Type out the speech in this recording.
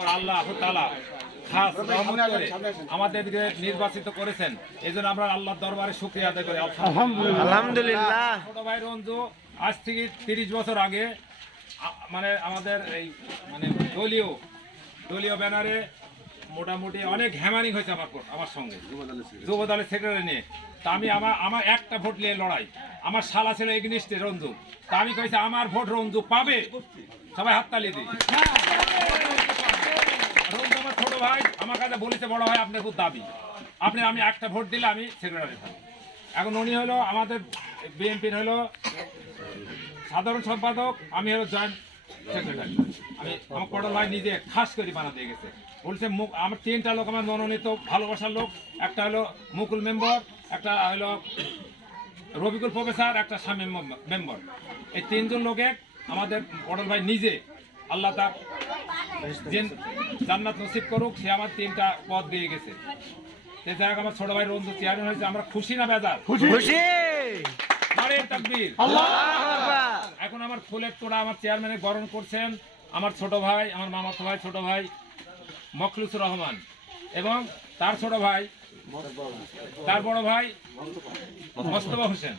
উপর আল্লাহ তাআলা খাস রহমত করে নির্বাচিত করেছেন। এই জন্য আমরা আল্লাহর দরবারে শুকরিয়া আদায় করি। আলহামদুলিল্লাহ। আলহামদুলিল্লাহ। ছোট ভাই রঞ্জু আজ থেকে তিরিশ বছর আগে মানে আমাদের এই মানে দলীয় দলীয় ব্যানারে মোটামুটি অনেক হ্যামারিং হয়েছে আমার আমার সঙ্গে। যুব দলের সেক্রেটারি নিয়ে। তা আমি আমার আমার একটা ভোট নিয়ে লড়াই। আমার শালা ছিল এগনিস্টে রঞ্জু। তা আমি কইছি আমার ভোট রঞ্জু পাবে। সবাই হাততালি দিই। ছোট ভাই, আমার কাছে বলেছে বড় ভাই আপনার খুব দাবি আপনি, আমি একটা ভোট দিলে আমি সেক্রেটারি থাকব এখন উনি হলো আমাদের বিএনপির হলো সাধারণ সম্পাদক, আমি হলো জয়েন্ট সেক্রেটারি আমি আমার পটল ভাই নিজে খাস করে বানা দিয়ে গেছে। বলছে আমার তিনটা লোক আমার মনোনীত, ভালোবাসার লোক। একটা হলো মুকুল মেম্বার একটা হলো রবিকুল প্রফেসর, একটা স্বামী মেম্বার এই তিনজন লোকে আমাদের পটল ভাই নিজে আল্লাহ তার জেন- জান্নাত নসিব করুক সে আমার তিনটা পদ দিয়ে গেছে। সে আমার ছোট ভাই রঞ্জু চেয়ারম্যান হয়েছে আমরা খুশি না বেজার? খুশি। এখন আমার ফুলের তোড়া আমার চেয়ারম্যানে বরণ করছেন আমার ছোট ভাই আমার মামাতো ভাই ছোট ভাই মখলুসুর রহমান এবং তার ছোট ভাই তার বড় ভাই মোস্তফা হোসেন।